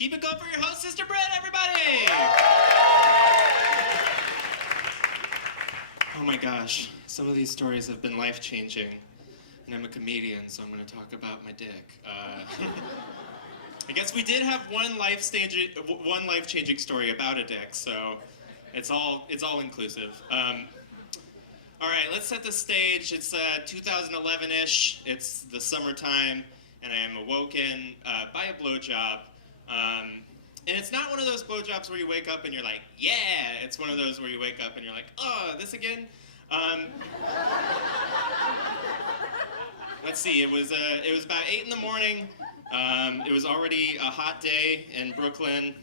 Keep it going for your host, Sister Brett, everybody! Oh my gosh, some of these stories have been life-changing. And I'm a comedian, so I'm going to talk about my dick. I guess we did have one life-changing story about a dick, so it's all inclusive. All right, let's set the stage. It's 2011-ish. It's the summertime, and I am awoken by a blowjob. And it's not one of those blowjobs where you wake up and you're like, yeah! It's one of those where you wake up and you're like, oh, this again? Let's see, it was about 8 in the morning. It was already a hot day in Brooklyn.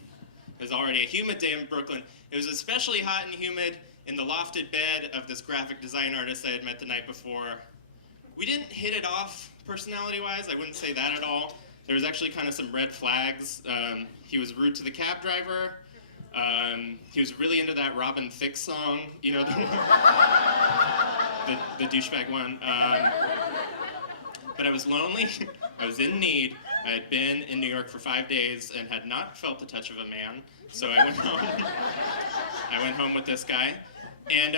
It was already a humid day in Brooklyn. It was especially hot and humid in the lofted bed of this graphic design artist I had met the night before. We didn't hit it off personality-wise, I wouldn't say that at all. There was actually kind of some red flags. He was rude to the cab driver. He was really into that Robin Thicke song, you know, the douchebag one. But I was lonely, I was in need. I had been in New York for 5 days and had not felt the touch of a man, so I went home. I went home with this guy, and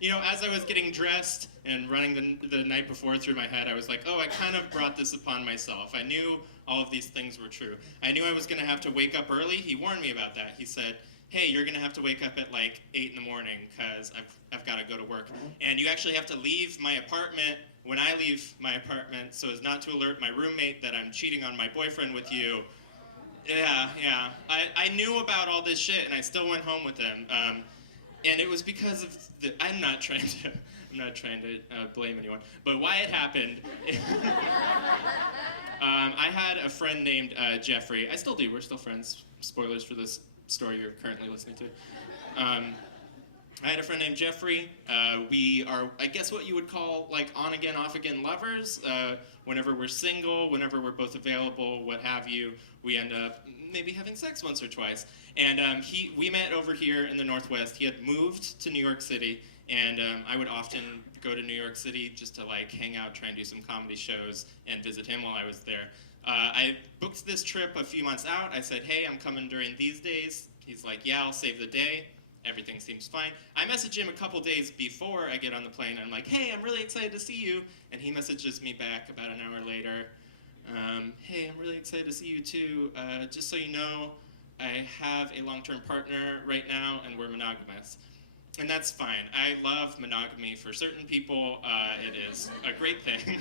you know, as I was getting dressed and running the night before through my head, I was like, oh, I kind of brought this upon myself. I knew all of these things were true. I knew I was going to have to wake up early. He warned me about that. He said, hey, you're going to have to wake up at like 8 in the morning because I've got to go to work. And you actually have to leave my apartment when I leave my apartment so as not to alert my roommate that I'm cheating on my boyfriend with you. Yeah. I knew about all this shit, and I still went home with him. And it was because of I'm not trying to blame anyone, but why it happened. I had a friend named Jeffrey. I still do. We're still friends. Spoilers for this story you're currently listening to. I had a friend named Jeffrey. We are, I guess, what you would call like on again, off again lovers. Whenever we're single, whenever we're both available, what have you, we end up maybe having sex once or twice. And we met over here in the Northwest. He had moved to New York City, and I would often go to New York City just to like hang out, try and do some comedy shows, and visit him while I was there. I booked this trip a few months out. I said, hey, I'm coming during these days. He's like, yeah, I'll save the day. Everything seems fine. I message him a couple days before I get on the plane. I'm like, hey, I'm really excited to see you. And he messages me back about an hour later. Hey, I'm really excited to see you too. Just so you know, I have a long-term partner right now, and we're monogamous. And that's fine. I love monogamy. For certain people, it is a great thing.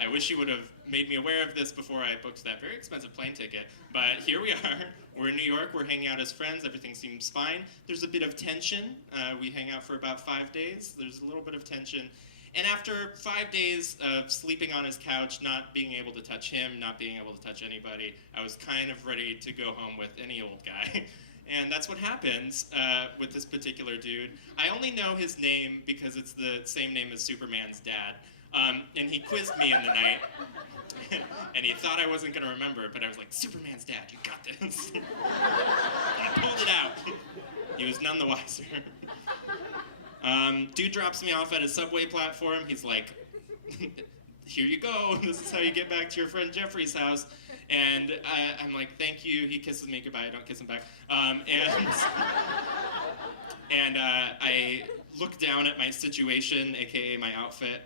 I wish you would have made me aware of this before I booked that very expensive plane ticket. But here we are. We're in New York. We're hanging out as friends. Everything seems fine. There's a bit of tension. We hang out for about 5 days. There's a little bit of tension. And after 5 days of sleeping on his couch, not being able to touch him, not being able to touch anybody, I was kind of ready to go home with any old guy. And that's what happens with this particular dude. I only know his name because it's the same name as Superman's dad. And he quizzed me in the night. And he thought I wasn't going to remember it, but I was like, Superman's dad, you got this. And I pulled it out. He was none the wiser. Dude drops me off at a subway platform. He's like, here you go. This is how you get back to your friend Jeffrey's house. And I'm like, thank you. He kisses me goodbye. I don't kiss him back. And I look down at my situation, aka my outfit.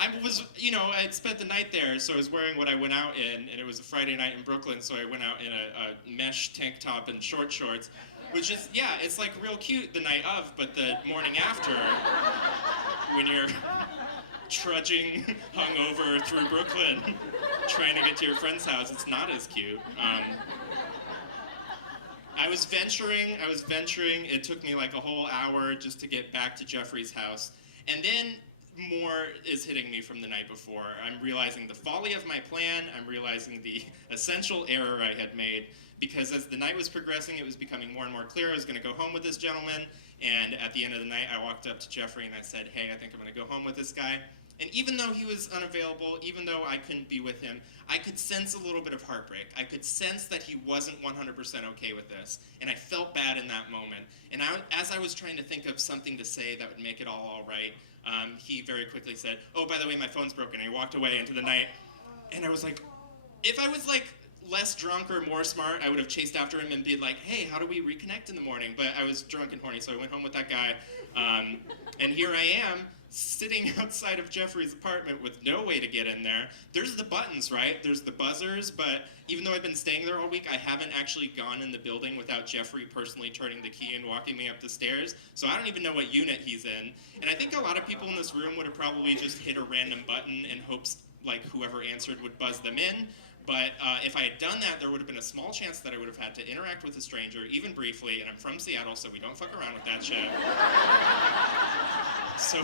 I'd spent the night there, so I was wearing what I went out in, and it was a Friday night in Brooklyn, so I went out in a mesh tank top and short shorts, which is, yeah, it's like real cute the night of, but the morning after, when you're trudging hungover through Brooklyn, trying to get to your friend's house, it's not as cute. I was venturing. It took me like a whole hour just to get back to Jeffrey's house. And then more is hitting me from the night before. I'm realizing the folly of my plan. I'm realizing the essential error I had made, because as the night was progressing, it was becoming more and more clear I was going to go home with this gentleman. And at the end of the night, I walked up to Jeffrey and I said, hey, I think I'm going to go home with this guy. And even though he was unavailable, even though I couldn't be with him, I could sense a little bit of heartbreak. I could sense that he wasn't 100% okay with this. And I felt bad in that moment. And as I was trying to think of something to say that would make it all right, he very quickly said, oh, by the way, my phone's broken. And he walked away into the night. And I was like, if I was like less drunk or more smart, I would have chased after him and been like, hey, how do we reconnect in the morning? But I was drunk and horny, so I went home with that guy. And here I am, sitting outside of Jeffrey's apartment with no way to get in there. There's the buttons, right? There's the buzzers, but even though I've been staying there all week, I haven't actually gone in the building without Jeffrey personally turning the key and walking me up the stairs. So I don't even know what unit he's in. And I think a lot of people in this room would have probably just hit a random button in hopes like whoever answered would buzz them in. But if I had done that, there would have been a small chance that I would have had to interact with a stranger, even briefly, and I'm from Seattle, so we don't fuck around with that shit. So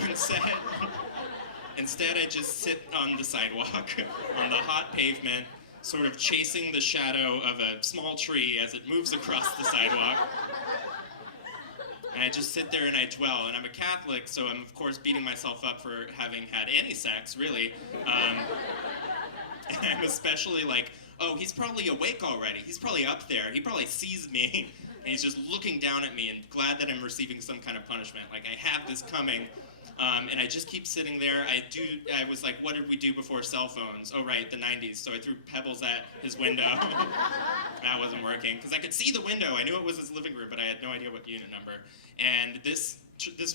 instead I just sit on the sidewalk, on the hot pavement, sort of chasing the shadow of a small tree as it moves across the sidewalk. And I just sit there and I dwell, and I'm a Catholic, so I'm of course beating myself up for having had any sex, really. And I'm especially like, oh, he's probably awake already. He's probably up there. He probably sees me, and he's just looking down at me and glad that I'm receiving some kind of punishment. Like, I have this coming. And I just keep sitting there. I was like, what did we do before cell phones? Oh, right, the 90s. So I threw pebbles at his window. That wasn't working, because I could see the window. I knew it was his living room, but I had no idea what unit number. And this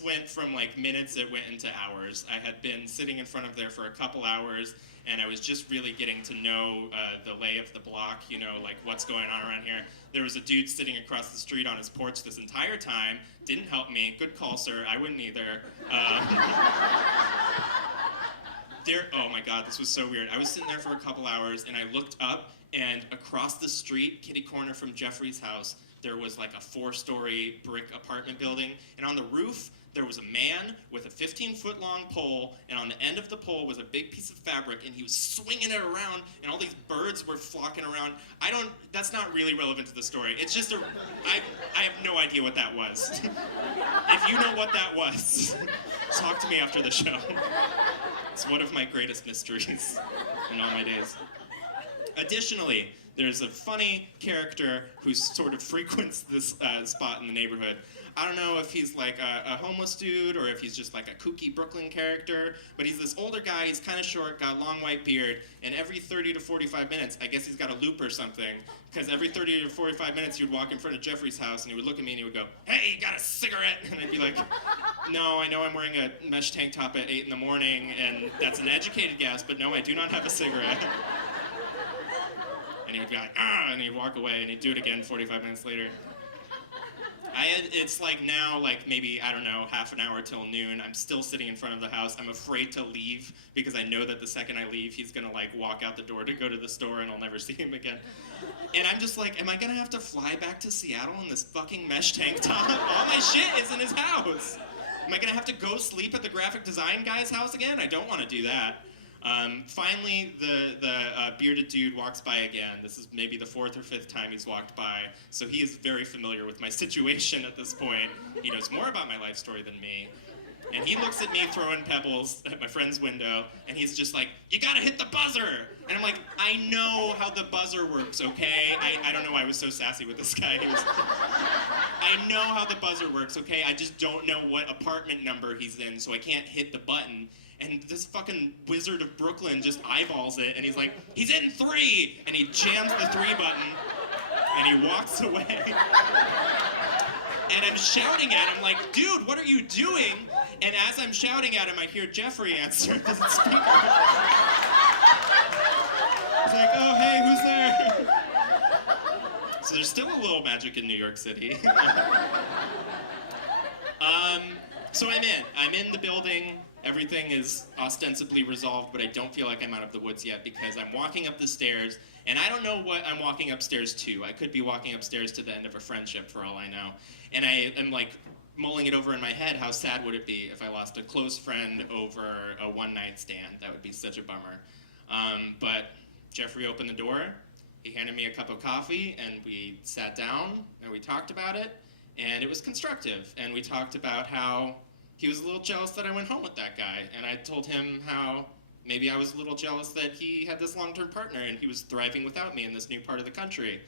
went from like minutes, it went into hours. I had been sitting in front of there for a couple hours, and I was just really getting to know the lay of the block, you know, like what's going on around here. There was a dude sitting across the street on his porch this entire time, didn't help me. Good call, sir. I wouldn't either. Oh my God, this was so weird. I was sitting there for a couple hours, and I looked up, and across the street, kitty corner from Jeffrey's house, there was like a 4-story brick apartment building, and on the roof, there was a man with a 15-foot-long pole, and on the end of the pole was a big piece of fabric, and he was swinging it around, and all these birds were flocking around. That's not really relevant to the story. It's just I have no idea what that was. If you know what that was, talk to me after the show. It's one of my greatest mysteries in all my days. Additionally, there's a funny character who sort of frequents this spot in the neighborhood. I don't know if he's like a homeless dude or if he's just like a kooky Brooklyn character, but he's this older guy, he's kind of short, got a long white beard, and every 30 to 45 minutes, I guess he's got a loop or something, because every 30 to 45 minutes he would walk in front of Jeffrey's house and he would look at me and he would go, hey, you got a cigarette? And I'd be like, no, I know I'm wearing a mesh tank top at 8 in the morning, and that's an educated guess, but no, I do not have a cigarette. And he would be like, and he'd walk away, and he'd do it again 45 minutes later. It's like now, like maybe, I don't know, half an hour till noon. I'm still sitting in front of the house. I'm afraid to leave because I know that the second I leave, he's gonna like walk out the door to go to the store and I'll never see him again. And I'm just like, am I gonna have to fly back to Seattle in this fucking mesh tank top? All my shit is in his house. Am I gonna have to go sleep at the graphic design guy's house again? I don't wanna do that. Finally, the bearded dude walks by again. This is maybe the 4th or 5th time he's walked by, so he is very familiar with my situation at this point. He knows more about my life story than me. And he looks at me throwing pebbles at my friend's window, and he's just like, you gotta hit the buzzer! And I'm like, I know how the buzzer works, okay? I don't know why I was so sassy with this guy. I know how the buzzer works, okay? I just don't know what apartment number he's in, so I can't hit the button. And this fucking wizard of Brooklyn just eyeballs it, and he's like, he's in 3! And he jams the 3 button, and he walks away. And I'm shouting at him like, dude, what are you doing? And as I'm shouting at him, I hear Jeffrey answer the speaker. It's like, oh, hey, who's there? So there's still a little magic in New York City. So I'm in the building. Everything is ostensibly resolved, but I don't feel like I'm out of the woods yet because I'm walking up the stairs, and I don't know what I'm walking upstairs to. I could be walking upstairs to the end of a friendship for all I know. And I am like mulling it over in my head, how sad would it be if I lost a close friend over a one-night stand? That would be such a bummer. But Jeffrey opened the door, he handed me a cup of coffee, and we sat down, and we talked about it, and it was constructive. And we talked about how he was a little jealous that I went home with that guy, and I told him how maybe I was a little jealous that he had this long-term partner and he was thriving without me in this new part of the country.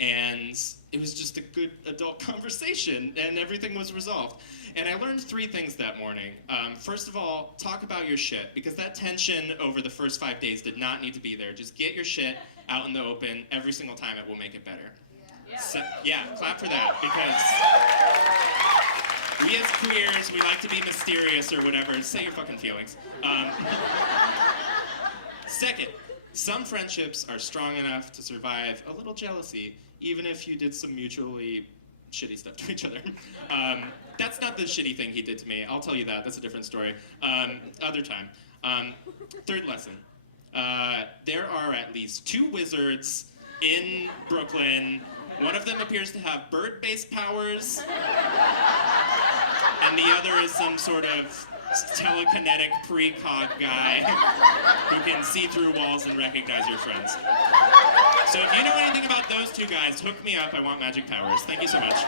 And it was just a good adult conversation, and everything was resolved. And I learned 3 things that morning. First of all, talk about your shit, because that tension over the first 5 days did not need to be there. Just get your shit out in the open every single time, it will make it better. Yeah, clap for that, because we as queers, we like to be mysterious or whatever. Say your fucking feelings. Second, some friendships are strong enough to survive a little jealousy, even if you did some mutually shitty stuff to each other. That's not the shitty thing he did to me. I'll tell you that. That's a different story. Other time. Third lesson. There are at least 2 wizards in Brooklyn. One of them appears to have bird-based powers, and the other is some sort of telekinetic precog guy who can see through walls and recognize your friends. So if you know anything about those 2 guys, hook me up. I want magic powers. Thank you so much.